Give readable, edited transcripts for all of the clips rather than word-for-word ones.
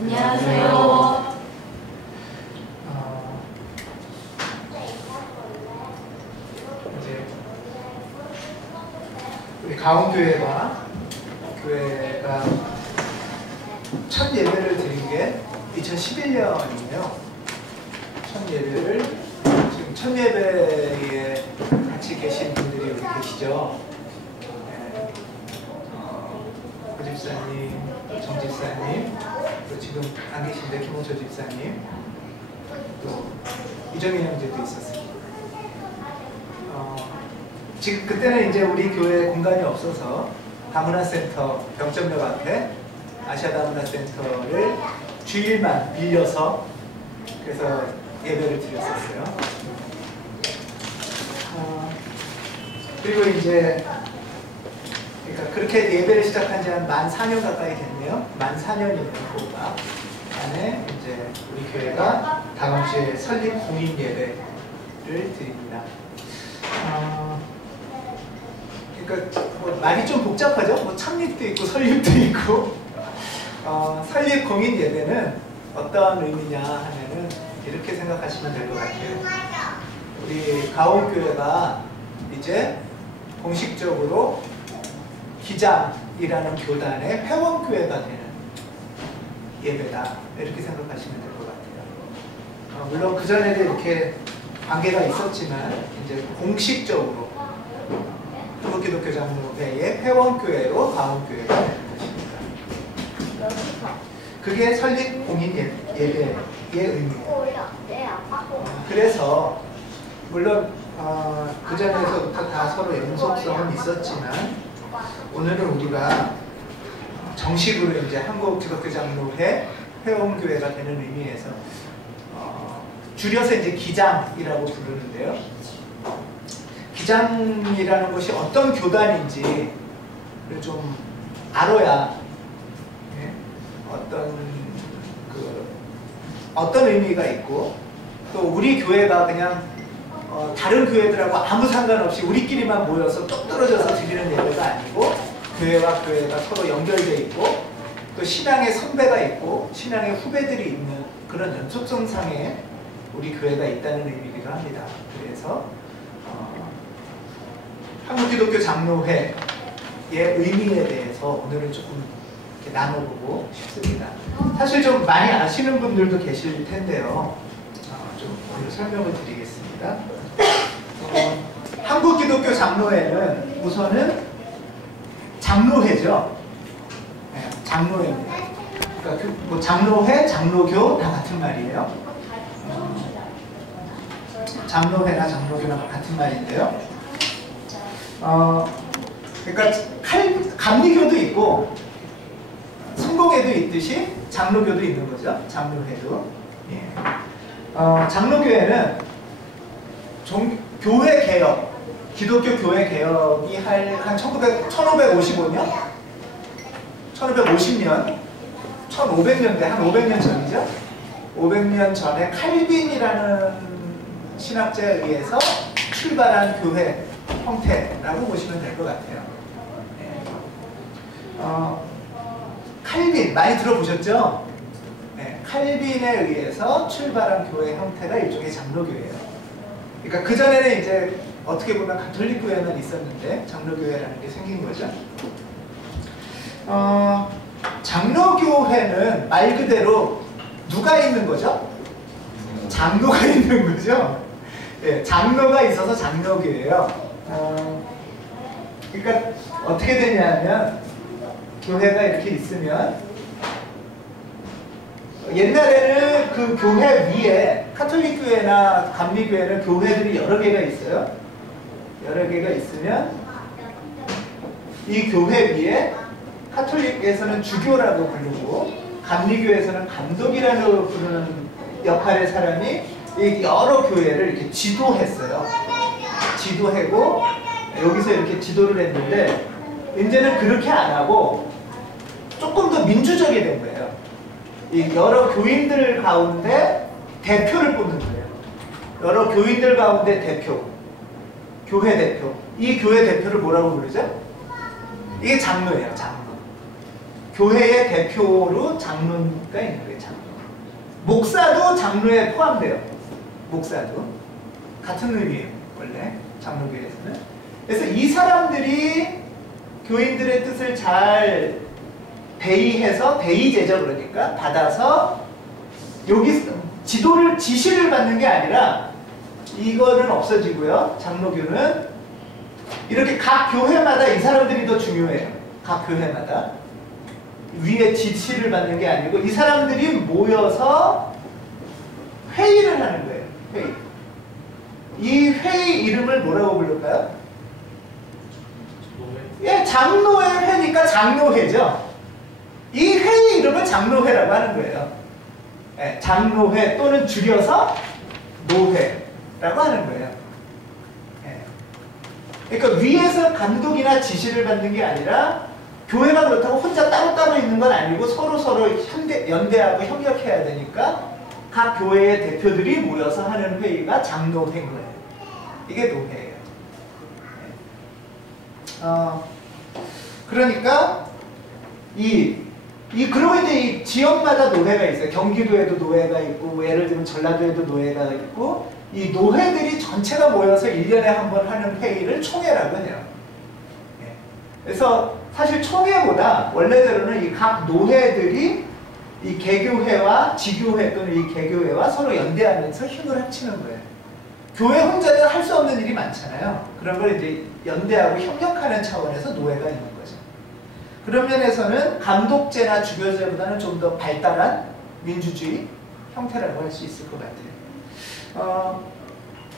안녕하세요. 이제 우리 가온교회가 첫 예배를 드린 게 2011년이에요. 첫 예배를 지금 첫 예배에 같이 계신 분들이 여기 계시죠. 네. 고 집사님, 정 집사님, 또 지금 안 계신데 김홍철 집사님, 또 이정인 형제도 있었습니다. 지금 그때는 이제 우리 교회 공간이 없어서 다문화센터 병점역 앞에 아시아 다문화센터를 주일만 빌려서 그래서 예배를 드렸었어요. 그리고 이제 그러니까 그렇게 예배를 시작한 지 한 만 4년 가까이 됐네요. 만 4년이네요. 교회가 안에 이제 우리 교회가 다음 주에 설립 공인 예배를 드립니다. 그러니까 뭐 말이 좀 복잡하죠. 뭐 창립도 있고 설립도 있고. 설립 공인 예배는 어떠한 의미냐 하면은 이렇게 생각하시면 될 것 같아요. 우리 가온교회가 이제 공식적으로 기장이라는 교단의 회원교회가 되는 예배다. 이렇게 생각하시면 될 것 같아요. 물론 그전에도 이렇게 관계가 있었지만 이제 공식적으로 한국기독교 장로회의 회원교회로 가온교회가 되는 것입니다. 그게 설립 공인 예배의 의미예요. 그래서 물론 그전에서부터 다 서로 연속성은 있었지만 오늘은 우리가 정식으로 이제 한국기독교 장로회 회원교회가 되는 의미에서 줄여서 이제 기장이라고 부르는데요. 기장이라는 것이 어떤 교단인지를 좀 알아야 어떤 의미가 있고 또 우리 교회가 그냥 다른 교회들하고 아무 상관없이 우리끼리만 모여서 뚝 떨어져서 드리는 예배가 아니고 교회와 교회가 서로 연결되어 있고 또 신앙의 선배가 있고 신앙의 후배들이 있는 그런 연속성상에 우리 교회가 있다는 의미이기도 합니다. 그래서 한국기독교 장로회의 의미에 대해서 오늘은 조금 이렇게 나눠보고 싶습니다. 사실 좀 많이 아시는 분들도 계실 텐데요. 좀 오늘 설명을 드리겠습니다. 한국기독교 장로회는 우선은 장로회죠. 네, 장로회입니다. 그러니까 뭐 장로회, 장로교 다 같은 말이에요. 장로회나 장로교랑 같은 말인데요. 그러니까 감리교도 있고 성공회도 있듯이 장로교도 있는 거죠. 장로회도. 예. 장로교회는 교회 개혁, 기독교 교회 개혁이 한 1555년? 1550년? 1500년대, 한 500년 전이죠? 500년 전에 칼빈이라는 신학자에 의해서 출발한 교회 형태라고 보시면 될 것 같아요. 네. 칼빈 많이 들어보셨죠? 네, 칼빈에 의해서 출발한 교회 형태가 일종의 장로교회예요. 그러니까 그전에는 이제 어떻게 보면 가톨릭 교회는 있었는데 장로교회라는 게 생긴 거죠. 장로교회는 말 그대로 누가 있는 거죠? 장로가 있는 거죠. 네, 장로가 있어서 장로교회예요. 그러니까 어떻게 되냐면 교회가 이렇게 있으면 옛날에는 그 교회 위에 가톨릭 교회나 감리교회는 교회들이 여러 개가 있어요. 여러 개가 있으면 이 교회 위에 가톨릭에서는 주교라고 부르고 감리교회에서는 감독이라고 부르는 역할의 사람이 이 여러 교회를 이렇게 지도했어요. 지도하고 여기서 이렇게 지도를 했는데 이제는 그렇게 안 하고 조금 더 민주적이 된 거예요. 이 여러 교인들 가운데 대표를 뽑는 거예요. 여러 교인들 가운데 대표, 교회 대표. 이 교회 대표를 뭐라고 부르죠? 이게 장로예요, 장로. 교회의 대표로 장로가 있는 거예요. 장로. 목사도 장로에 포함돼요. 목사도 같은 의미예요. 원래 장로교회에서는. 그래서 이 사람들이 교인들의 뜻을 잘 대의해서, 대의제죠, 그러니까 받아서 여기 지시를 받는 게 아니라 이거는 없어지고요. 장로교는 이렇게 각 교회마다 이 사람들이 더 중요해요. 각 교회마다 위에 지시를 받는 게 아니고 이 사람들이 모여서 회의를 하는 거예요. 회의. 이 회의 이름을 뭐라고 부를까요? 예, 장로회 회니까 장로회죠. 이 회의 이름을 장로회라고 하는 거예요. 예, 장로회 또는 줄여서 노회라고 하는 거예요. 예. 그러니까 위에서 감독이나 지시를 받는 게 아니라 교회가 그렇다고 혼자 따로따로 있는 건 아니고 서로서로 연대하고 협력해야 되니까 각 교회의 대표들이 모여서 하는 회의가 장로회인 거예요. 이게 노회예요. 그러니까 그리고 이제 이 지역마다 노회가 있어요. 경기도에도 노회가 있고, 예를 들면 전라도에도 노회가 있고, 이 노회들이 전체가 모여서 1년에 한 번 하는 회의를 총회라고 해요. 그래서 사실 총회보다 원래대로는 이 각 노회들이 이 개교회와 지교회 또는 이 개교회와 서로 연대하면서 힘을 합치는 거예요. 교회 혼자는 할 수 없는 일이 많잖아요. 그런 걸 이제 연대하고 협력하는 차원에서 노회가 있는 거죠. 그런 면에서는 감독제나 주교제보다는 좀 더 발달한 민주주의 형태라고 할 수 있을 것 같아요.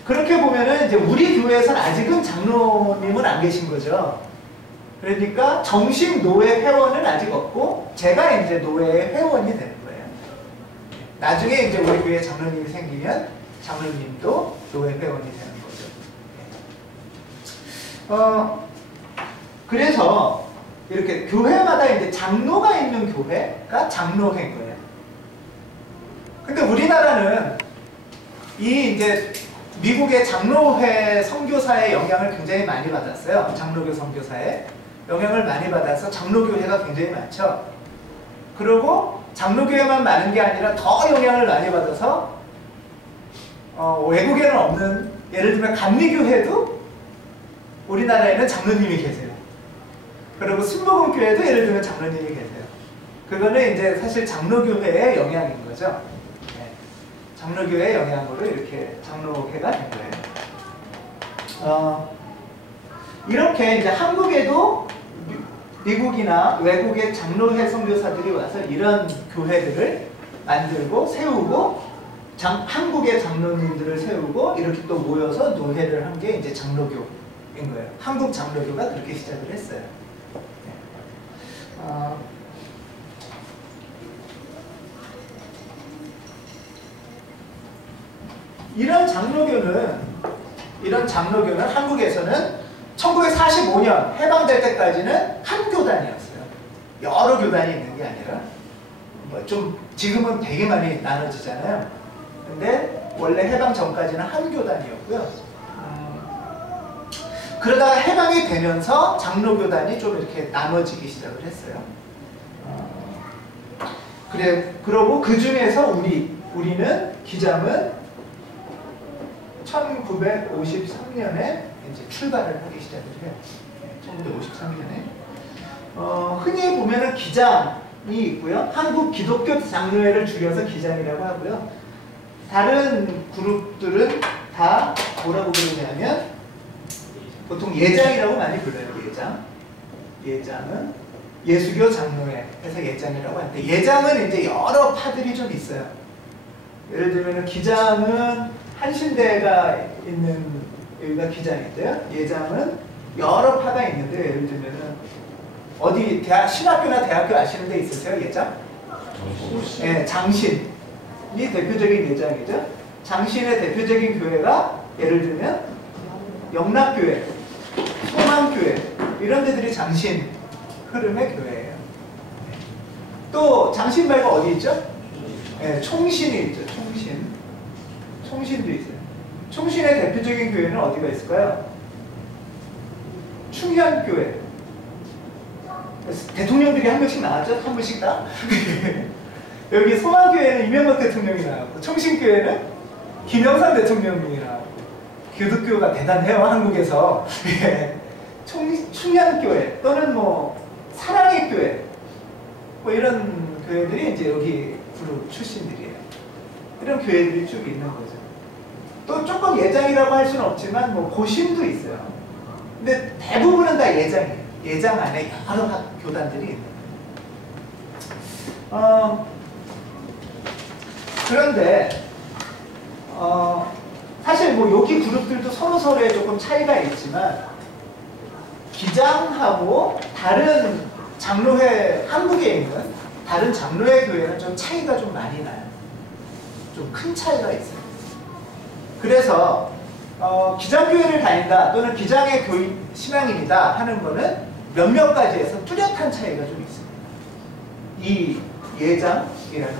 그렇게 보면은 이제 우리 교회에서는 아직은 장로님은 안 계신 거죠. 그러니까 정식 노회 회원은 아직 없고 제가 이제 노회의 회원이 되는 거예요. 나중에 이제 우리 교회에 장로님이 생기면 장로님도 노회 회원이 되는 거죠. 그래서 이렇게 교회마다 이제 장로가 있는 교회가 장로회인 거예요. 근데 우리나라는 이 이제 미국의 장로회 선교사의 영향을 굉장히 많이 받았어요. 장로교 선교사에 영향을 많이 받아서 장로교회가 굉장히 많죠. 그리고 장로교회만 많은 게 아니라 더 영향을 많이 받아서 외국에는 없는, 예를 들면 감리교회도 우리나라에는 장로님이 계세요. 그리고 순복음교회도 예를 들면 장로님이 계세요. 그거는 이제 사실 장로교회의 영향인 거죠. 네. 장로교회의 영향으로 이렇게 장로회가 된 거예요. 이렇게 이제 한국에도 미국이나 외국의 장로회 선교사들이 와서 이런 교회들을 만들고 세우고 한국의 장로님들을 세우고 이렇게 또 모여서 노회를 한 게 이제 장로교인 거예요. 한국 장로교가 그렇게 시작을 했어요. 이런 장로교는 한국에서는 1945년 해방될 때까지는 한 교단이었어요. 여러 교단이 있는 게 아니라 좀 지금은 되게 많이 나눠지잖아요. 근데 원래 해방 전까지는 한 교단이었고요. 그러다가 해방이 되면서 장로교단이 좀 이렇게 나눠지기 시작을 했어요. 그러고 그 중에서 우리는 기장은 1953년에 이제 출발을 하기 시작을 해요. 1953년에. 흔히 보면은 기장이 있고요. 한국 기독교 장로회를 줄여서 기장이라고 하고요. 다른 그룹들은 다 뭐라고 부르냐면 보통 예장이라고 많이 불러요. 예장은 예수교 장로회 해서 예장이라고 하는데, 예장은 이제 여러 파들이 좀 있어요. 예를 들면 기장은 한신대가 있는 여기가 기장인데요. 예장은 여러 파가 있는데, 예를 들면은 어디 신학교나 대학교 아시는 데 있으세요? 예장? 네, 장신이 대표적인 예장이죠. 장신의 대표적인 교회가 예를 들면 영락교회, 소망교회 이런 데들이 장신 흐름의 교회예요. 또 장신 말고 어디 있죠? 네, 총신이 있죠. 총신도 있어요. 총신의 대표적인 교회는 어디가 있을까요? 충현교회. 대통령들이 한 명씩 나왔죠? 한 분씩 다. 여기 소망교회는 이명박 대통령이 나왔고, 청신교회는 김영삼 대통령이 나왔고, 기독교가 대단해요, 한국에서. 충량교회 또는 뭐 사랑의 교회, 뭐 이런 교회들이 이제 여기 그룹 출신들이에요. 이런 교회들이 쭉 있는 거죠. 또 조금 예장이라고 할 수는 없지만 뭐 고심도 있어요. 근데 대부분은 다 예장이에요. 예장 안에 여러 교단들이 있는 거예요. 그런데 사실 뭐 여기 그룹들도 서로서로에 조금 차이가 있지만 기장하고 다른 장로회, 한국에 있는 다른 장로회 교회는 좀 차이가 좀 많이 나요. 좀 큰 차이가 있어요. 그래서 기장교회를 다닌다 또는 기장의 신앙인이다 하는 거는 몇몇 가지에서 뚜렷한 차이가 좀 있습니다. 이 예장이라는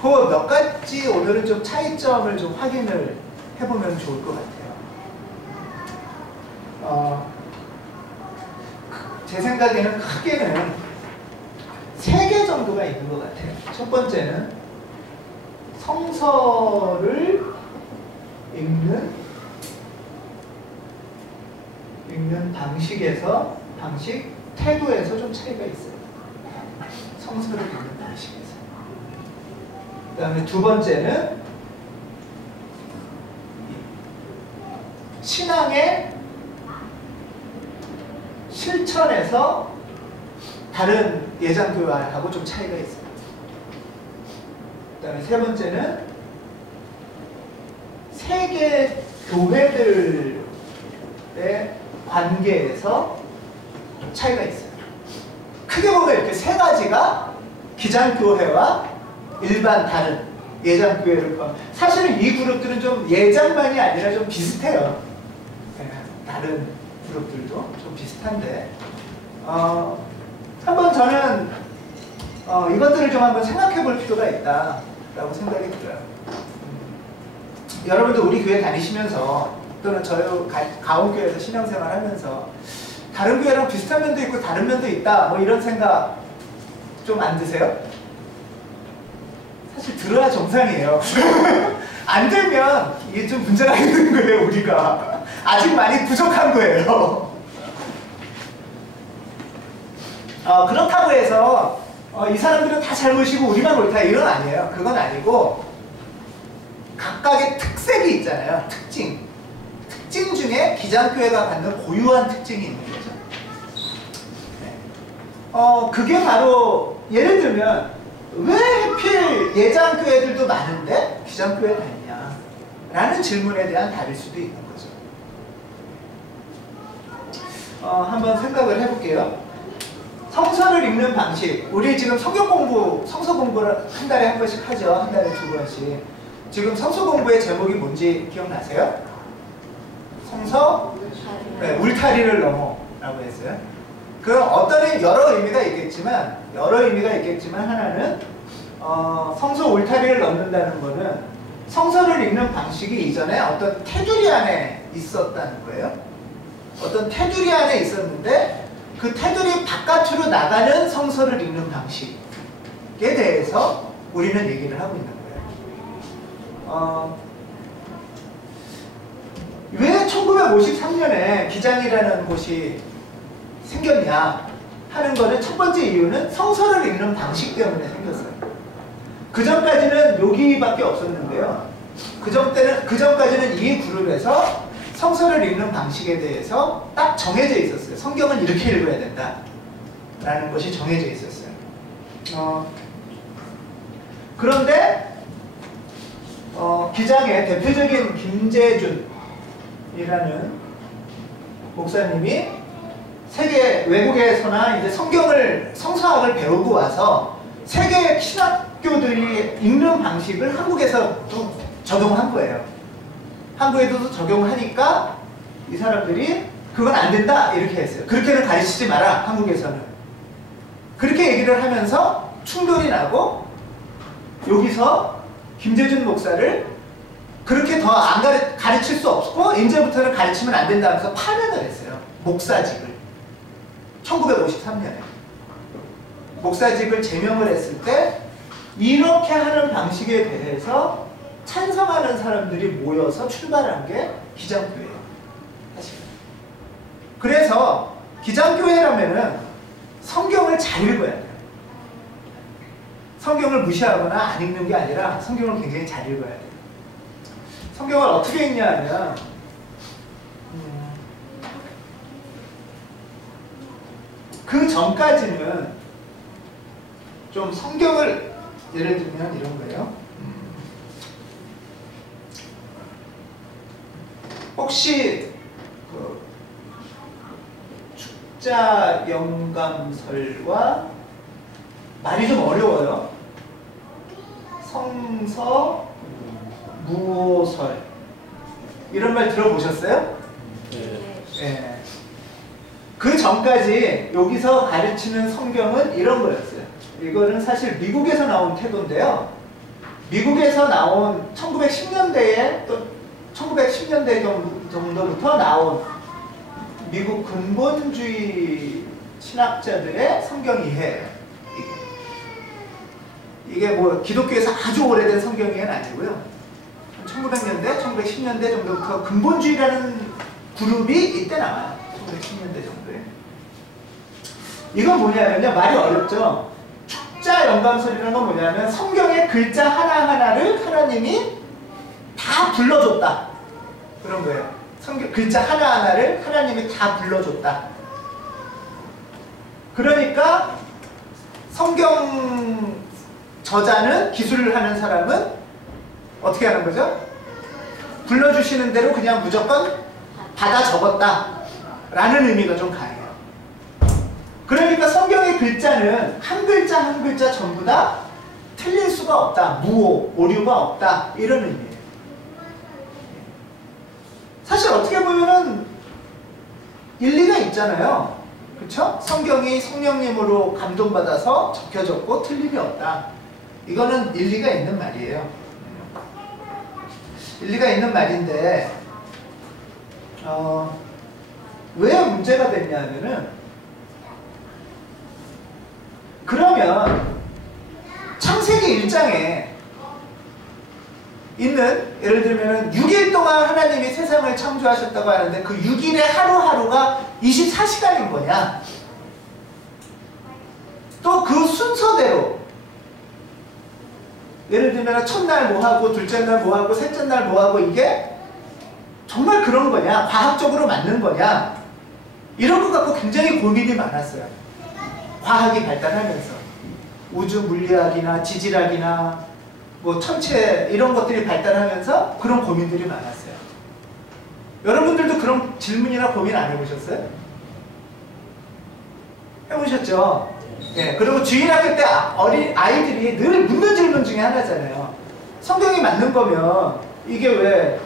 그룹하고 그 몇 가지 오늘은 좀 차이점을 좀 확인을 해보면 좋을 것 같아요. 제 생각에는 크게는 3개 정도가 있는 것 같아요. 첫 번째는 성서를 읽는 태도에서 좀 차이가 있어요. 성서를 읽는 방식에서. 그 다음에 두 번째는 신앙의 실천에서 다른 예장교회하고 좀 차이가 있어요. 그 다음에 세 번째는 세계 교회들의 관계에서 좀 차이가 있어요. 크게 보면 이렇게 세 가지가 기장교회와 일반 다른 예장교회를 포함. 사실은 이 그룹들은 좀 예장만이 아니라 좀 비슷해요. 다른 그룹들도 좀 비슷한데 한번 저는 이것들을 좀 한번 생각해 볼 필요가 있다라고 생각이 들어요. 여러분도 우리 교회 다니시면서 또는 저희 가온교회에서 신앙생활 하면서 다른 교회랑 비슷한 면도 있고 다른 면도 있다 뭐 이런 생각 좀 안 드세요? 사실 들어야 정상이에요. 안 들면 이게 좀 문제가 있는 거예요. 우리가 아직 많이 부족한 거예요. 그렇다고 해서 이 사람들은 다 잘못이고 우리만 옳다 이건 아니에요. 그건 아니고 각각의 특색이 있잖아요. 특징 중에 기장교회가 갖는 고유한 특징이 있는 거죠. 네. 그게 바로 예를 들면 왜 하필 예장교회들도 많은데 기장교회 다니냐 라는 질문에 대한 답일 수도 있는 거죠. 한번 생각을 해볼게요. 성서를 읽는 방식, 우리 지금 성경 공부, 성서 공부를 한 달에 한 번씩 하죠. 한 달에 2번씩. 지금 성서 공부의 제목이 뭔지 기억나세요? 성서? 네, 울타리를 넘어라고 했어요. 그 어떤 여러 의미가 있겠지만 하나는 성서 울타리를 넘는다는 거는 성서를 읽는 방식이 이전에 어떤 테두리 안에 있었다는 거예요. 어떤 테두리 안에 있었는데 그 테두리 바깥으로 나가는 성서를 읽는 방식에 대해서 우리는 얘기를 하고 있는 거예요. 왜 1953년에 기장이라는 곳이 생겼냐 하는 거는 첫 번째 이유는 성서를 읽는 방식 때문에 생겼어요. 그 전까지는 여기밖에 없었는데요. 그 전까지는 이 그룹에서 성서를 읽는 방식에 대해서 딱 정해져 있었어요. 성경은 이렇게 읽어야 된다 라는 것이 정해져 있었어요. 그런데 기장의 대표적인 김재준이라는 목사님이 외국에서나 이제 성서학을 배우고 와서 세계 신학교들이 읽는 방식을 한국에서도 적용한 거예요. 한국에도 적용하니까 이 사람들이 그건 안 된다 이렇게 했어요. 그렇게는 가르치지 마라 한국에서는. 그렇게 얘기를 하면서 충돌이 나고 여기서 김재준 목사를 그렇게 더 안 가르칠 수 없고 이제부터는 가르치면 안 된다 하면서 파면을 했어요. 목사직을. 1953년에 목사직을 제명을 했을 때 이렇게 하는 방식에 대해서 찬성하는 사람들이 모여서 출발한 게 기장교회예요. 사실. 그래서 기장교회라면은 성경을 잘 읽어야 돼요. 성경을 무시하거나 안 읽는 게 아니라 성경을 굉장히 잘 읽어야 돼요. 성경을 어떻게 읽냐 하면 그 전까지는 좀 성경을 예를 들면 이런 거예요. 혹시 그 축자 영감설과 말이 좀 어려워요. 성서 무오설 이런 말 들어보셨어요? 네. 그 전까지 여기서 가르치는 성경은 이런 거였어요. 이거는 사실 미국에서 나온 태도인데요. 미국에서 나온 1910년대에 또 1910년대 정도부터 나온 미국 근본주의 신학자들의 성경 이해예요. 이게 뭐 기독교에서 아주 오래된 성경 이해는 아니고요. 1900년대, 1910년대 정도부터 근본주의라는 그룹이 이때 나와요. 1910년대 정도에. 이건 뭐냐면요. 말이 어렵죠. 축자 영감설이라는 건 뭐냐면 성경의 글자 하나하나를 하나님이 다 불러줬다. 그런 거예요. 성경 글자 하나하나를 하나님이 다 불러줬다. 그러니까 성경 저자는 기술을 하는 사람은 어떻게 하는 거죠? 불러주시는 대로 그냥 무조건 받아 적었다 라는 의미가 좀 강해요. 그러니까 성경의 글자는 한 글자 한 글자 전부 다 틀릴 수가 없다. 무오, 오류가 없다. 이런 의미예요. 사실 어떻게 보면은 일리가 있잖아요. 그쵸? 성경이 성령님으로 감동받아서 적혀졌고 틀림이 없다. 이거는 일리가 있는 말이에요. 일리가 있는 말인데 왜 문제가 됐냐면은 그러면 창세기 1장에 있는 예를 들면 6일 동안 하나님이 세상을 창조하셨다고 하는데 그 6일의 하루하루가 24시간인 거냐? 또 그 순서대로 예를 들면 첫날 뭐하고 둘째 날 뭐하고 셋째 날 뭐하고 이게 정말 그런 거냐? 과학적으로 맞는 거냐? 이런 것 갖고 굉장히 고민이 많았어요. 과학이 발달하면서 우주 물리학이나 지질학이나 뭐 천체 이런 것들이 발달하면서 그런 고민들이 많았어요. 여러분들도 그런 질문이나 고민 안 해보셨어요? 해보셨죠? 네. 그리고 주일학교 때 어린 아이들이 늘 묻는 질문 중에 하나잖아요. 성경이 맞는 거면 이게 왜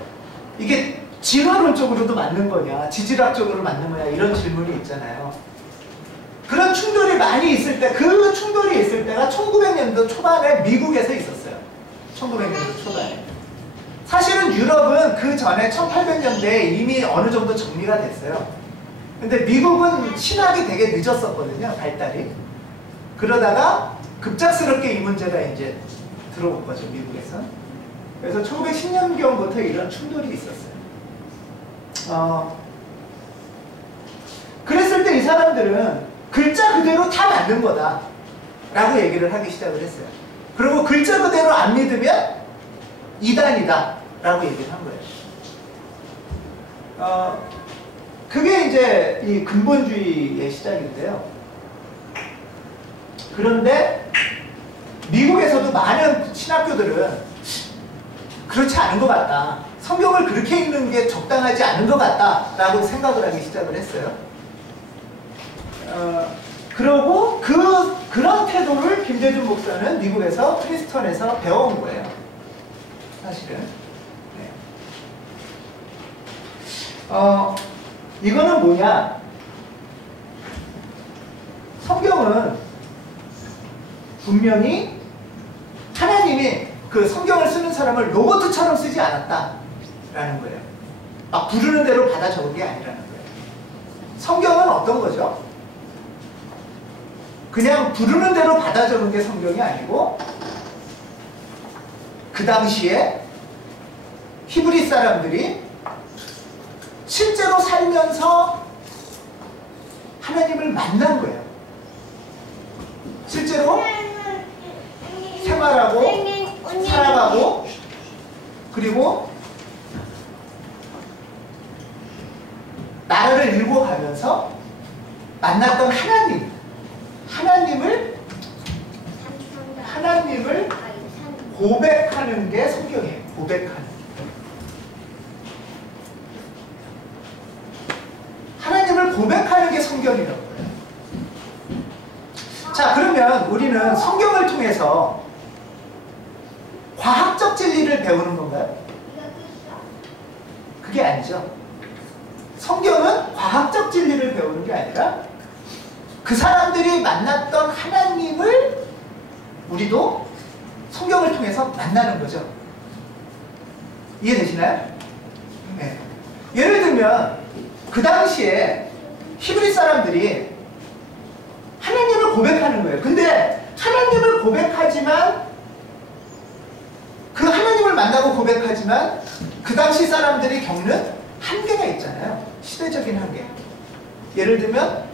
이게 진화론적으로도 맞는 거냐, 지질학적으로 맞는 거냐 이런 질문이 있잖아요. 그런 충돌이 많이 있을 때, 그 충돌이 있을 때가 1900년도 초반에 미국에서 있었어요. 1900년도 초반에. 사실은 유럽은 그 전에 1800년대에 이미 어느 정도 정리가 됐어요. 근데 미국은 신학이 되게 늦었었거든요, 발달이. 그러다가 급작스럽게 이 문제가 이제 들어온 거죠, 미국에서. 그래서 1910년경부터 이런 충돌이 있었어요. 그랬을 때 이 사람들은 글자 그대로 다 맞는 거다 라고 얘기를 하기 시작을 했어요. 그리고 글자 그대로 안 믿으면 이단이다 라고 얘기를 한 거예요. 그게 이제 이 근본주의의 시작인데요. 그런데 미국에서도 많은 신학교들은 그렇지 않은 것 같다. 성경을 그렇게 읽는 게 적당하지 않은 것 같다 라고 생각을 하기 시작을 했어요. 그러고 그런 태도를 김재준 목사는 미국에서 프린스턴에서 배워온 거예요. 사실은. 네. 이거는 뭐냐? 성경은 분명히 하나님이 그 성경을 쓰는 사람을 로봇처럼 쓰지 않았다라는 거예요. 막 부르는 대로 받아 적은 게 아니라는 거예요. 성경은 어떤 거죠? 그냥 부르는 대로 받아 적은 게 성경이 아니고 그 당시에 히브리 사람들이 실제로 살면서 하나님을 만난 거예요. 실제로 생활하고 살아가고 그리고 나라를 일궈가면서 만났던 하나님을 고백하는 게 성경이에요. 고백하는. 하나님을 고백하는 게 성경이라고 해요. 자, 그러면 우리는 성경을 통해서 과학적 진리를 배우는 건가요? 그게 아니죠. 성경은 과학적 진리를 배우는 게 아니라 그 사람들이 만났던 하나님을 우리도 성경을 통해서 만나는 거죠. 이해되시나요? 네. 예를 들면 그 당시에 히브리 사람들이 하나님을 고백하는 거예요. 근데 하나님을 고백하지만 그 하나님을 만나고 고백하지만 그 당시 사람들이 겪는 한계가 있잖아요. 시대적인 한계. 예를 들면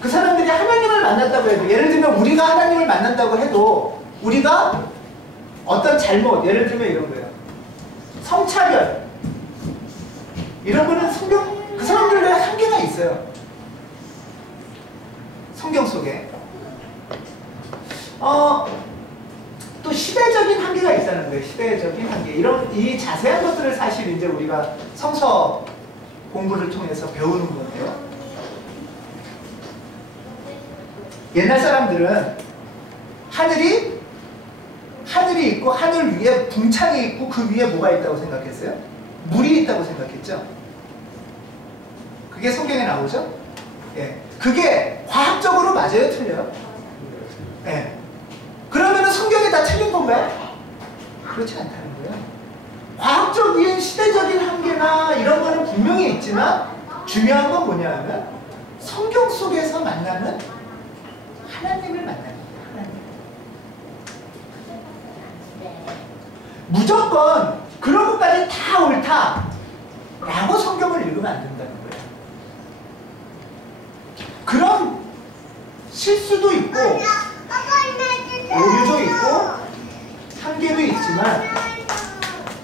그 사람들이 하나님을 만났다고 해도, 예를 들면 우리가 하나님을 만난다고 해도 우리가 어떤 잘못, 예를 들면 이런 거예요. 성차별 이런 거는 성경, 그 사람들의 한계가 있어요. 성경 속에 또 시대적인 한계가 있다는 거예요. 시대적인 한계. 이 자세한 것들을 사실 이제 우리가 성서 공부를 통해서 배우는 건데요. 옛날 사람들은 하늘이 있고 하늘 위에 궁창이 있고 그 위에 뭐가 있다고 생각했어요? 물이 있다고 생각했죠. 그게 성경에 나오죠? 예. 그게 과학적으로 맞아요? 틀려요? 예. 그러면 성경이 다 틀린 건가요? 그렇지 않다는 거예요. 과학적인 시대적인 한계나 이런 거는 분명히 있지만 중요한 건 뭐냐 하면 성경 속에서 만나는 하나님을 만나는 거예요. 하나님. 무조건 그런 것까지 다 옳다 라고 성경을 읽으면 안 된다는 거예요. 그런 실수도 있고 오류도 있고 한계도 있지만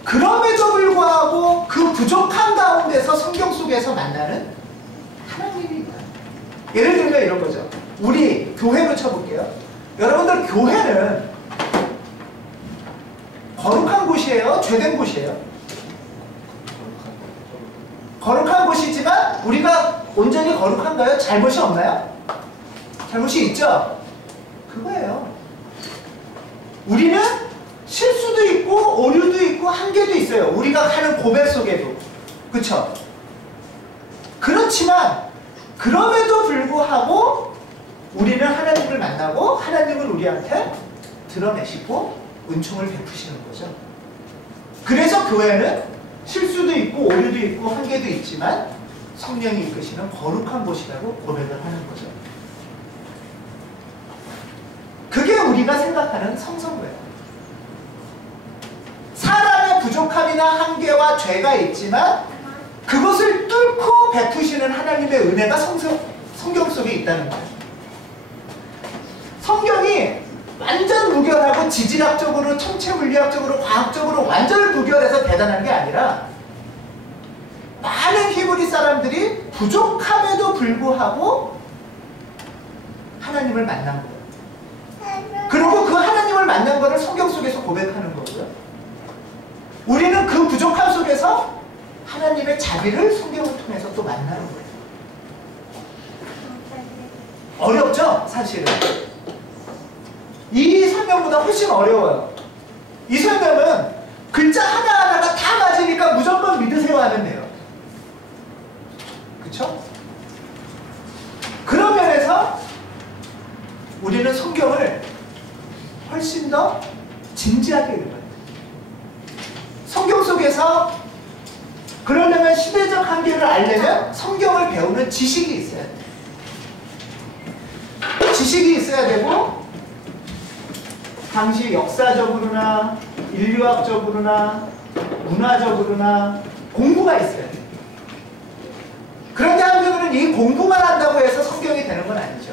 그럼에도 불구하고 그 부족한 가운데서 성경 속에서 만나는 하나님이 있다. 예를 들면 이런 거죠. 우리 교회로 쳐볼게요. 여러분들 교회는 거룩한 곳이에요? 죄된 곳이에요? 거룩한 곳이지만 우리가 온전히 거룩한가요? 잘못이 없나요? 잘못이 있죠? 그거예요. 우리는 실수도 있고 오류도 있고 한계도 있어요. 우리가 하는 고백 속에도. 그쵸? 그렇지만 그럼에도 불구하고 우리는 하나님을 만나고 하나님을 우리한테 드러내시고 은총을 베푸시는 거죠. 그래서 교회는 실수도 있고 오류도 있고 한계도 있지만 성령이 이끄시는 거룩한 곳이라고 고백을 하는 거죠. 그게 우리가 생각하는 성서고예요. 사람의 부족함이나 한계와 죄가 있지만 그것을 뚫고 베푸시는 하나님의 은혜가 성경 속에 있다는 거예요. 성경이 완전 무결하고 지질학적으로, 천체물리학적으로, 과학적으로 완전 무결해서 대단한 게 아니라 많은 히브리 사람들이 부족함에도 불구하고 하나님을 만난 거예요. 그리고 그 하나님을 만난 거를 성경 속에서 고백하는 거고요. 우리는 그 부족함 속에서 하나님의 자비를 성경을 통해서 또 만나는 거예요. 어렵죠? 사실은. 이 설명보다 훨씬 어려워요. 이 설명은 글자 하나하나가 다 맞으니까 무조건 믿으세요 하면 돼요. 그쵸? 그런 면에서 우리는 성경을 훨씬 더 진지하게 읽어야 돼요. 성경 속에서 그러려면 시대적 한계를 알려면 성경을 배우는 지식이 있어야 돼요. 지식이 있어야 되고 당시 역사적으로나 인류학적으로나 문화적으로나 공부가 있어야 돼요. 그런데 한편으로는 이 공부만 한다고 해서 성경이 되는 건 아니죠.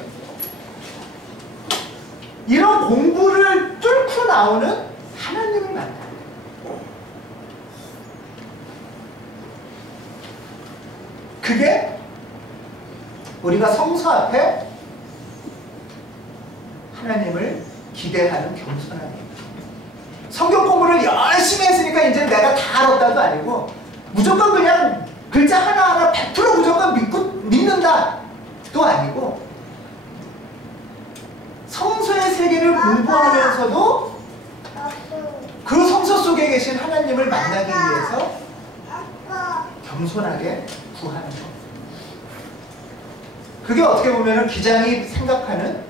이런 공부를 뚫고 나오는 하나님을 만나요. 그게 우리가 성서 앞에 하나님을 기대하는 겸손함이에요. 성경 공부를 열심히 했으니까 이제 내가 다 알았다도 아니고 무조건 그냥 글자 하나하나 100% 무조건 믿는다도 아니고 성서의 세계를 공부하면서도 그 성서 속에 계신 하나님을 만나기 위해서 겸손하게 구하는 것. 그게 어떻게 보면 기장이 생각하는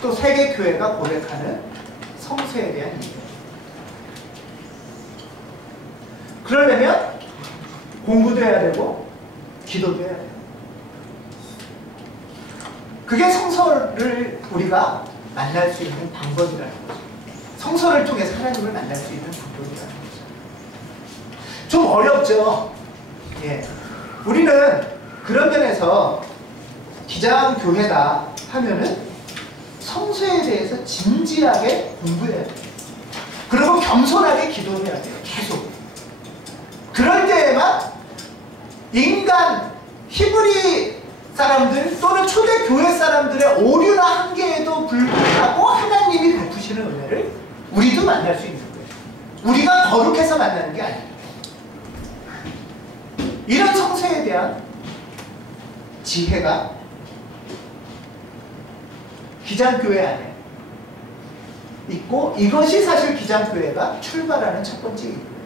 또 세계교회가 고백하는 성서에 대한 이유. 그러려면 공부도 해야 되고 기도도 해야 돼요. 그게 성서를 우리가 만날 수 있는 방법이라는 거죠. 성서를 통해서 하나님을 만날 수 있는 방법이라는 거죠. 좀 어렵죠? 예. 우리는 그런 면에서 기장교회다 하면은 성서에 대해서 진지하게 공부해야 돼요. 그리고 겸손하게 기도해야 돼요. 계속. 그럴 때에만 인간, 히브리 사람들 또는 초대교회 사람들의 오류나 한계에도 불구하고 하나님이 베푸시는 은혜를 우리도 만날 수 있는 거예요. 우리가 거룩해서 만나는 게 아니에요. 이런 성서에 대한 지혜가 기장교회 안에 있고 이것이 사실 기장교회가 출발하는 첫 번째 이유예요.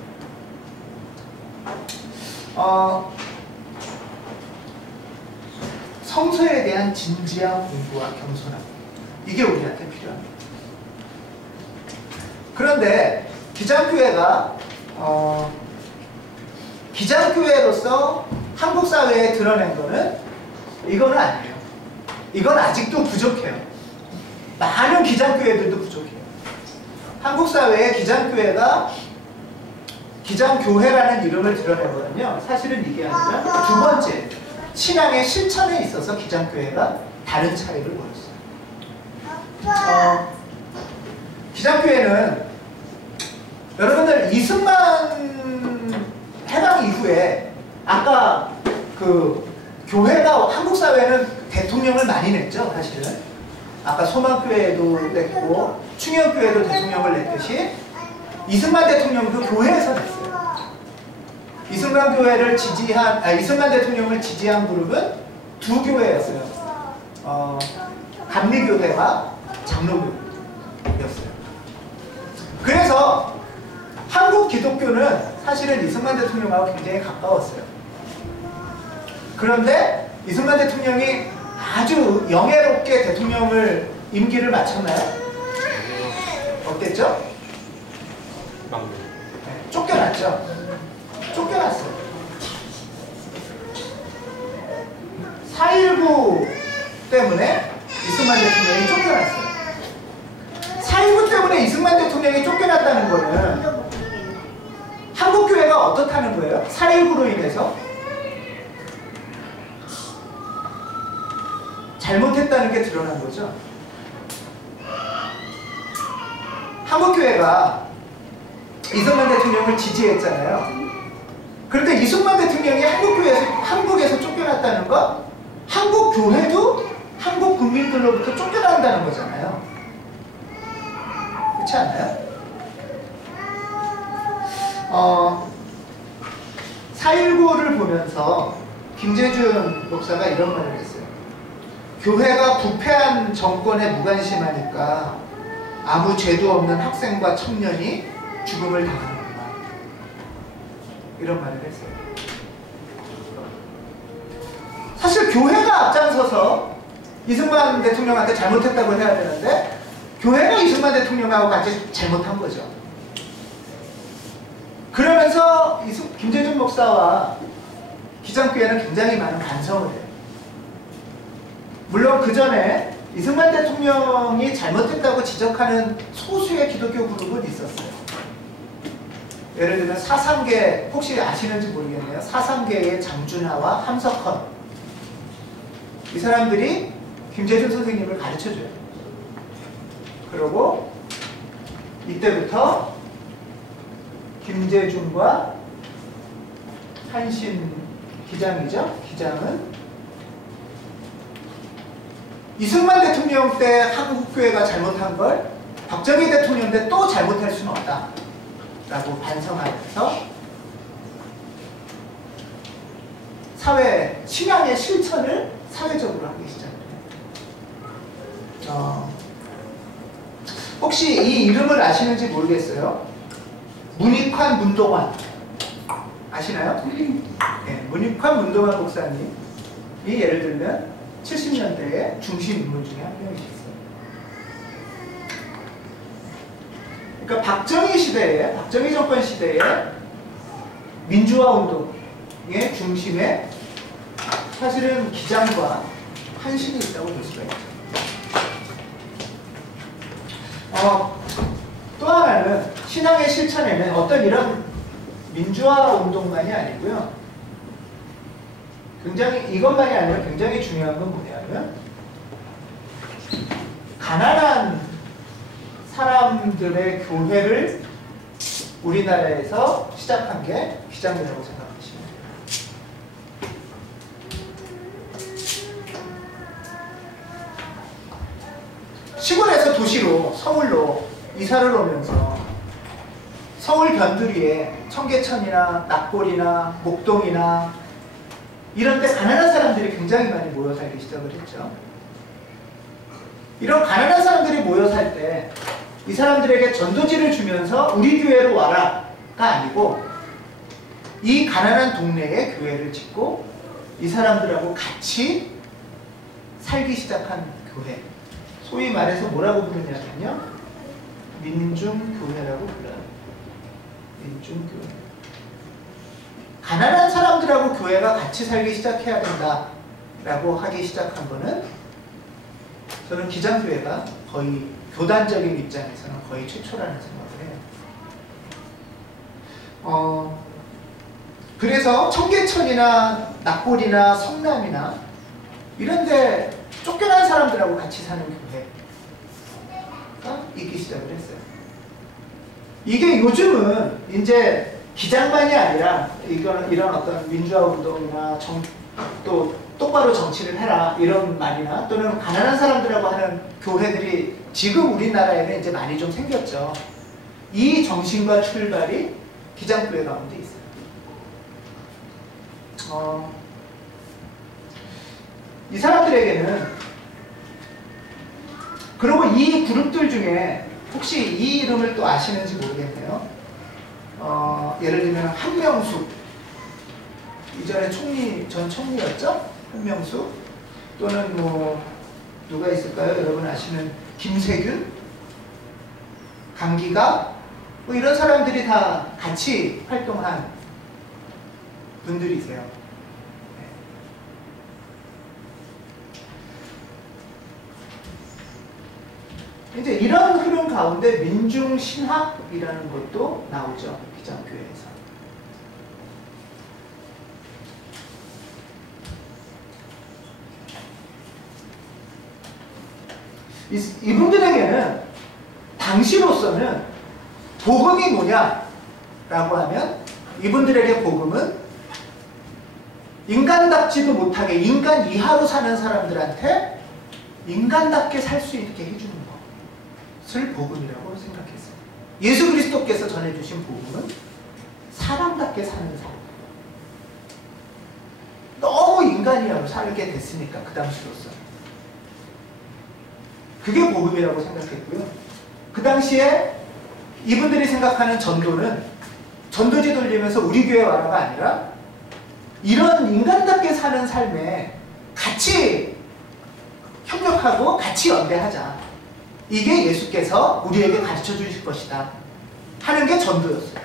성서에 대한 진지한 공부와 겸손함, 이게 우리한테 필요합니다. 그런데 기장교회가 기장교회로서 한국 사회에 드러낸 거는 이거는 아니에요. 이건 아직도 부족해요. 많은 기장교회들도 부족해요. 한국 사회에 기장교회가 기장교회라는 이름을 드러내거든요. 사실은 이게 아니라 두 번째, 신앙의 실천에 있어서 기장교회가 다른 차이를 보였어요. 기장교회는 여러분들 이승만 해방 이후에 아까 그 교회가 한국 사회는 대통령을 많이 냈죠, 사실은. 아까 소망교회도 냈고 충영교회도 대통령을 냈듯이 이승만 대통령도 교회에서 냈어요. 이승만 대통령을 지지한 그룹은 두 교회였어요. 감리교회와 장로교회였어요. 그래서 한국 기독교는 사실은 이승만 대통령하고 굉장히 가까웠어요. 그런데 이승만 대통령이 아주 영예롭게 대통령을 임기를 마쳤나요? 어땠죠? 네, 쫓겨났죠. 쫓겨났어요. 4.19 때문에 이승만 대통령이 쫓겨났어요. 4.19 때문에 이승만 대통령이 쫓겨났다는 거는 한국교회가 어떻다는 거예요? 4.19로 인해서 잘못했다는 게 드러난 거죠. 한국교회가 이승만 대통령을 지지했잖아요. 그런데 이승만 대통령이 한국에서 쫓겨났다는 건 한국교회도 한국 국민들로부터 쫓겨난다는 거잖아요. 그렇지 않나요? 4.19를 보면서 김재준 목사가 이런 말을 했어요. 교회가 부패한 정권에 무관심하니까 아무 죄도 없는 학생과 청년이 죽음을 당하는구나. 이런 말을 했어요. 사실 교회가 앞장서서 이승만 대통령한테 잘못했다고 해야 되는데 교회가 이승만 대통령하고 같이 잘못한 거죠. 그러면서 김재준 목사와 기장교회는 굉장히 많은 반성을 해요. 물론 그 전에 이승만 대통령이 잘못했다고 지적하는 소수의 기독교 그룹은 있었어요. 예를 들면 사상계, 혹시 아시는지 모르겠네요. 사상계의 장준하와 함석헌, 이 사람들이 김재준 선생님을 가르쳐줘요. 그리고 이때부터 김재준과 한신 기장이죠. 기장은 이승만 대통령 때 한국교회가 잘못한 걸 박정희 대통령 때 또 잘못할 수는 없다 라고 반성하면서 사회, 신앙의 실천을 사회적으로 하기 시작해요. 혹시 이 이름을 아시는지 모르겠어요. 문익환 문동환 아시나요? 네, 문익환 문동환 목사님이 예를 들면 70년대의 중심 인물 중에 한 명이셨어요. 그러니까 박정희 정권 시대에 민주화 운동의 중심에 사실은 기장과 한신이 있다고 볼 수가 있죠. 또 하나는 신앙의 실천에는 어떤 이런 민주화 운동만이 아니고요. 굉장히 이것만이 아니라 굉장히 중요한 건 뭐냐면 가난한 사람들의 교회를 우리나라에서 시작한 게 기장이라고 생각하시면 돼요. 시골에서 도시로 서울로 이사를 오면서 서울 변두리에 청계천이나 낙골이나 목동이나 이런 데 가난한 사람들이 굉장히 많이 모여 살기 시작을 했죠. 이런 가난한 사람들이 모여 살 때 이 사람들에게 전도지를 주면서 우리 교회로 와라가 아니고 이 가난한 동네에 교회를 짓고 이 사람들하고 같이 살기 시작한 교회, 소위 말해서 뭐라고 부르냐면요, 민중교회라고 불러요. 민중교회. 가난한 사람들하고 교회가 같이 살기 시작해야 된다라고 하기 시작한 거는 저는 기장교회가 거의 교단적인 입장에서는 거의 최초라는 생각을 해요. 그래서 청계천이나 낙골이나 성남이나 이런데 쫓겨난 사람들하고 같이 사는 교회가 있기 시작을 했어요. 이게 요즘은 이제 기장만이 아니라 이런 어떤 민주화 운동이나 또 똑바로 정치를 해라 이런 말이나 또는 가난한 사람들하고 하는 교회들이 지금 우리나라에는 이제 많이 좀 생겼죠. 이 정신과 출발이 기장교회 가운데 있어요. 이 사람들에게는, 그리고 이 그룹들 중에 혹시 이 이름을 또 아시는지 모르겠네요. 예를 들면 한명숙, 이전에 전 총리였죠? 한명숙, 또는 뭐 누가 있을까요? 여러분 아시는 김세균, 강기가, 뭐 이런 사람들이 다 같이 활동한 분들이세요. 이제 이런 흐름 가운데 민중신학이라는 것도 나오죠. 기장교회에서. 이분들에게는 당시로서는 복음이 뭐냐라고 하면 이분들에게 복음은 인간답지도 못하게 인간 이하로 사는 사람들한테 인간답게 살 수 있게 해주는 것을 복음이라고 생각했어요. 예수 그리스도께서 전해주신 복음은 사람답게 사는 삶. 너무 인간 이하로 살게 됐으니까 그 당시로서 그게 복음이라고 생각했고요. 그 당시에 이분들이 생각하는 전도는 전도지 돌리면서 우리 교회 와라가 아니라 이런 인간답게 사는 삶에 같이 협력하고 같이 연대하자. 이게 예수께서 우리에게 가르쳐 주실 것이다 하는 게 전도였어요.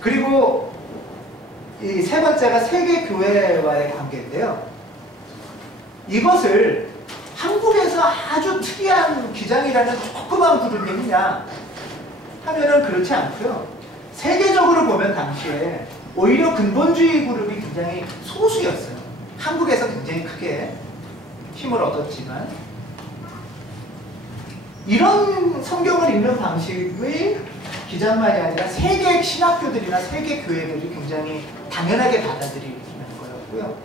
그리고 이 세 번째가 세계교회와의 관계인데요. 이것을 한국에서 아주 특이한 기장이라는 조그만 그룹이 있냐 하면은 그렇지 않고요. 세계적으로 보면 당시에 오히려 근본주의 그룹이 굉장히 소수였어요. 한국에서 굉장히 크게 힘을 얻었지만 이런 성경을 읽는 방식의 기장만이 아니라 세계 신학교들이나 세계 교회들이 굉장히 당연하게 받아들이는 거였고요.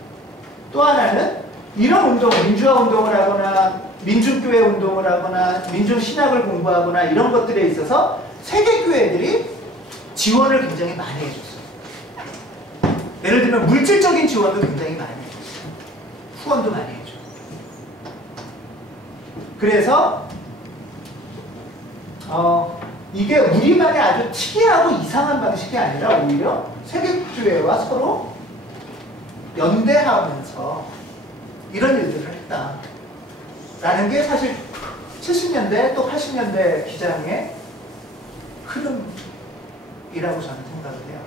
또 하나는 이런 운동, 민주화 운동을 하거나 민중교회 운동을 하거나 민중신학을 공부하거나 이런 것들에 있어서 세계교회들이 지원을 굉장히 많이 해줬어요. 예를 들면 물질적인 지원도 굉장히 많이 해줬어요. 후원도 많이 해줘. 그래서 이게 우리만의 아주 특이하고 이상한 방식이 아니라 오히려 세계교회와 서로 연대하면서 이런 일들을 했다. 라는 게 사실 70년대 또 80년대 기장의 흐름이라고 저는 생각을 해요.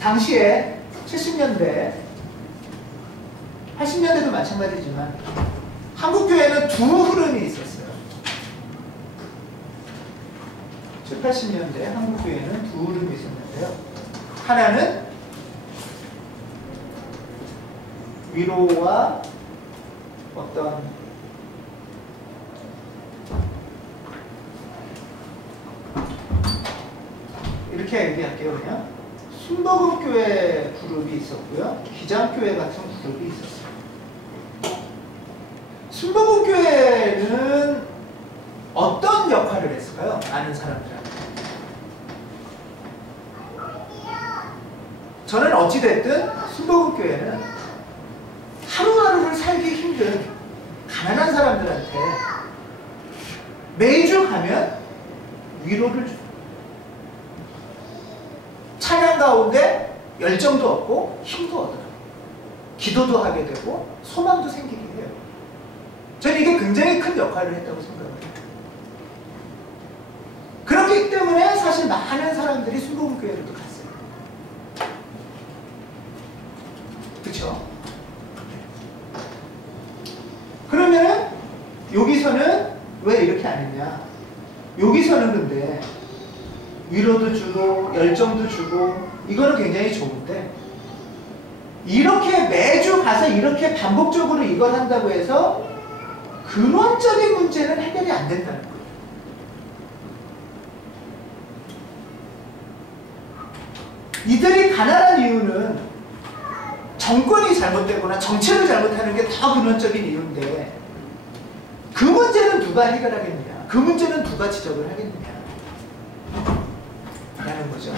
당시에 70년대, 80년대도 마찬가지지만 한국교회는 두 흐름이 있었어요. 70, 80년대 한국교회는 두 흐름이 있었는데요. 하나는 위로와 어떤 이렇게 얘기할게요. 그냥 순복음교회 그룹이 있었고요. 기장교회 같은 그룹이 있었어요. 순복음교회는 어떤 역할을 했을까요? 아는 사람들한테. 저는 어찌됐든 순복음교회는 하루하루를 살기 힘든 가난한 사람들한테 매주 가면 위로를 줍니다. 찬양 가운데 열정도 얻고 힘도 얻어요. 기도도 하게 되고 소망도 생기게 해요. 저는 이게 굉장히 큰 역할을 했다고 생각해요. 그렇기 때문에 사실 많은 사람들이 순복음교회로도 갔어요. 그렇죠? 그러면은 여기서는 왜 이렇게 안 했냐? 여기서는 근데 위로도 주고 열정도 주고 이거는 굉장히 좋은데 이렇게 매주 가서 이렇게 반복적으로 이걸 한다고 해서 근원적인 문제는 해결이 안 된다는 거예요. 이들이 가난한 이유는 정권이 잘못되거나 정책을 잘못하는 게 더 근원적인 이유인데 그 문제는 누가 해결하겠느냐? 그 문제는 누가 지적을 하겠느냐? 라는 거죠.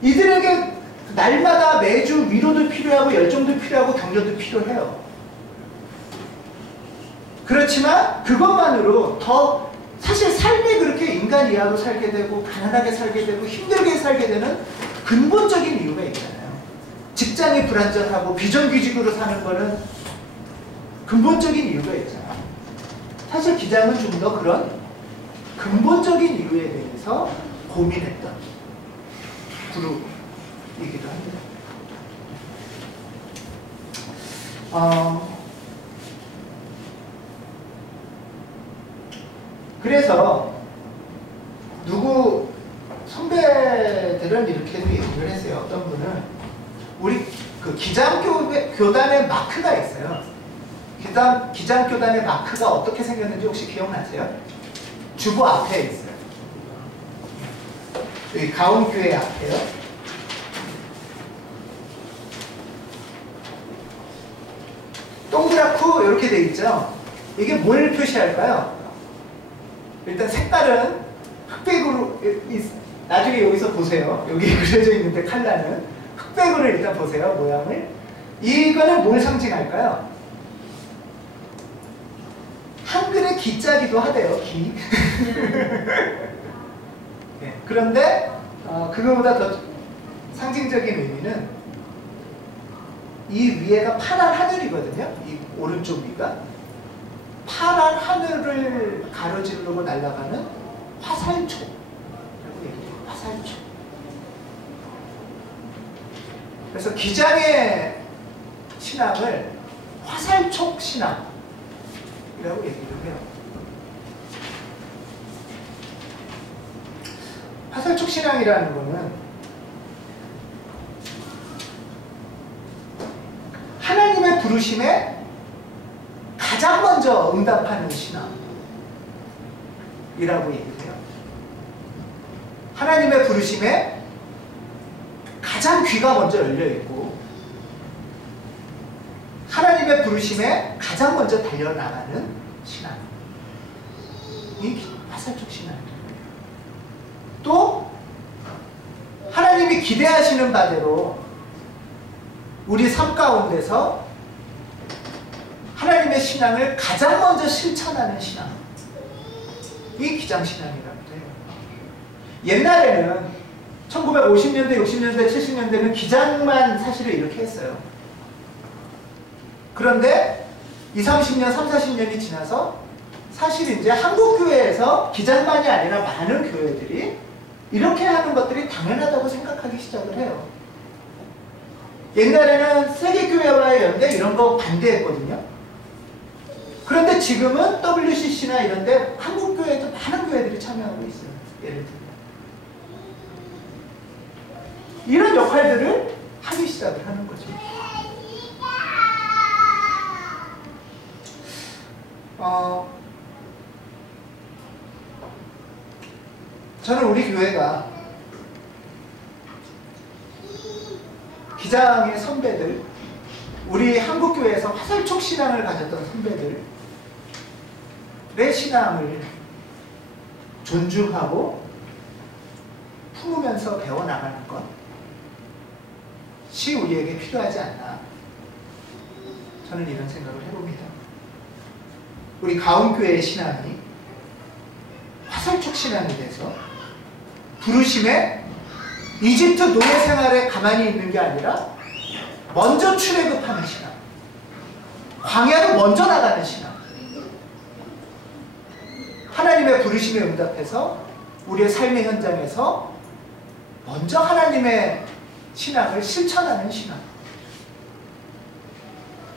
이들에게 날마다 매주 위로도 필요하고 열정도 필요하고 격려도 필요해요. 그렇지만 그것만으로 더 사실 삶이 그렇게 인간 이하로 살게 되고 가난하게 살게 되고 힘들게 살게 되는 근본적인 이유가 있잖아요. 직장이 불안정하고 비정규직으로 사는 거는 근본적인 이유가 있잖아요. 사실 기장은 좀 더 그런 근본적인 이유에 대해서 고민했던 그룹이기도 합니다. 그래서 누구 선배들은 이렇게도 얘기를 했어요. 어떤 분은 우리 그 기장교단의 마크가 있어요. 기장교단의 마크가 어떻게 생겼는지 혹시 기억나세요? 주보 앞에 있어요. 여기 가온교회 앞에요. 동그랗고 이렇게 돼 있죠. 이게 뭘 표시할까요? 일단 색깔은 흑백으로 나중에 여기서 보세요. 여기 그려져 있는데 칼라는 흑백으로 일단 보세요. 모양을. 이거는 뭘 상징할까요? 한 한글의 기자기도 하대요. 기. 네, 그런데 그거보다 더 상징적인 의미는 이 위에가 파란 하늘이거든요. 이 오른쪽 위가 파란 하늘을 가로지르고 날아가는 화살촉. 화살촉. 그래서 기장의 신앙을 화살촉 신앙이라고 얘기를 해요. 화살촉 신앙이라는 거는 하나님의 부르심에 가장 먼저 응답하는 신앙이라고 얘기를 해요. 하나님의 부르심에 가장 귀가 먼저 열려있고 하나님의 부르심에 가장 먼저 달려나가는 신앙. 이 화살촉 신앙입니다. 또 하나님이 기대하시는 바대로 우리 삶 가운데서 하나님의 신앙을 가장 먼저 실천하는 신앙. 이 기장신앙이라고 해요. 옛날에는 1950년대, 60년대, 70년대는 기장만 사실을 이렇게 했어요. 그런데 20, 30년, 30, 40년이 지나서 사실 이제 한국교회에서 기장만이 아니라 많은 교회들이 이렇게 하는 것들이 당연하다고 생각하기 시작을 해요. 옛날에는 세계교회와의 연대 이런 거 반대했거든요. 그런데 지금은 WCC나 이런 데 한국교회에도 많은 교회들이 참여하고 있어요. 예를 들면 이런 역할들을 하기 시작을 하는 거죠. 저는 우리 교회가 기장의 선배들, 우리 한국교회에서 화살촉 신앙을 가졌던 선배들의 신앙을 존중하고 품으면서 배워나가는 것이 우리에게 필요하지 않나. 저는 이런 생각을 해봅니다. 우리 가온교회의 신앙이 화살촉 신앙이 돼서 부르심에 이집트 노예 생활에 가만히 있는 게 아니라 먼저 출애굽하는 신앙, 광야로 먼저 나가는 신앙, 하나님의 부르심에 응답해서 우리의 삶의 현장에서 먼저 하나님의 신앙을 실천하는 신앙,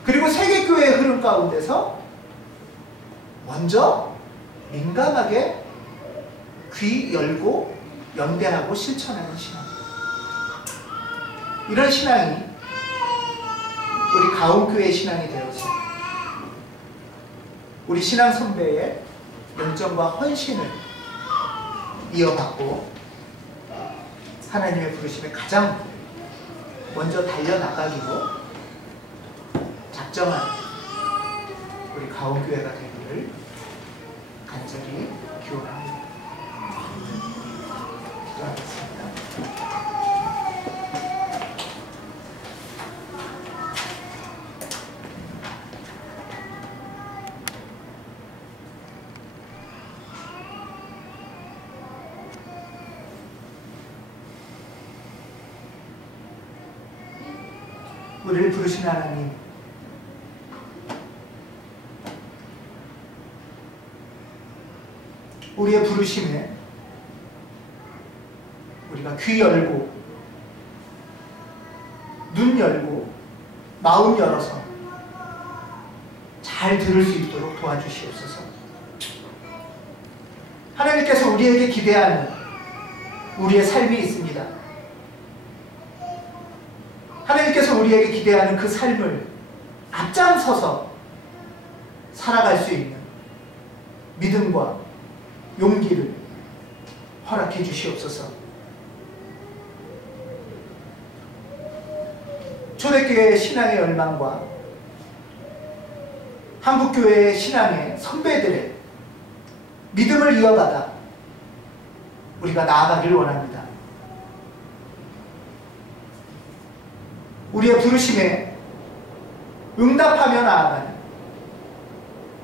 그리고 세계교회의 흐름 가운데서 먼저 민감하게 귀 열고 연대하고 실천하는 신앙. 이런 신앙이 우리 가온교회의 신앙이 되어서 우리 신앙 선배의 열정과 헌신을 이어받고 하나님의 부르심에 가장 먼저 달려나가기로 작정한 우리 가온교회가 되기를 간절히 기원합니다. 기도하겠습니다. 우리를 부르신 하나님, 우리의 부르심에 우리가 귀 열고 눈 열고 마음 열어서 잘 들을 수 있도록 도와주시옵소서. 하나님께서 우리에게 기대하는 우리의 삶이 있습니다. 하나님께서 우리에게 기대하는 그 삶을 앞장서서 살아갈 수 있는 믿음과 용기를 허락해 주시옵소서. 초대교회의 신앙의 열망과 한국교회의 신앙의 선배들의 믿음을 이어받아 우리가 나아가길 원합니다. 우리의 부르심에 응답하며 나아가는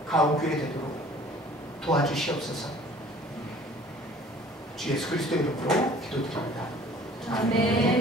가온교회 되도록 도와주시옵소서. 주 예수 그리스도 이름으로 기도드립니다. 아멘.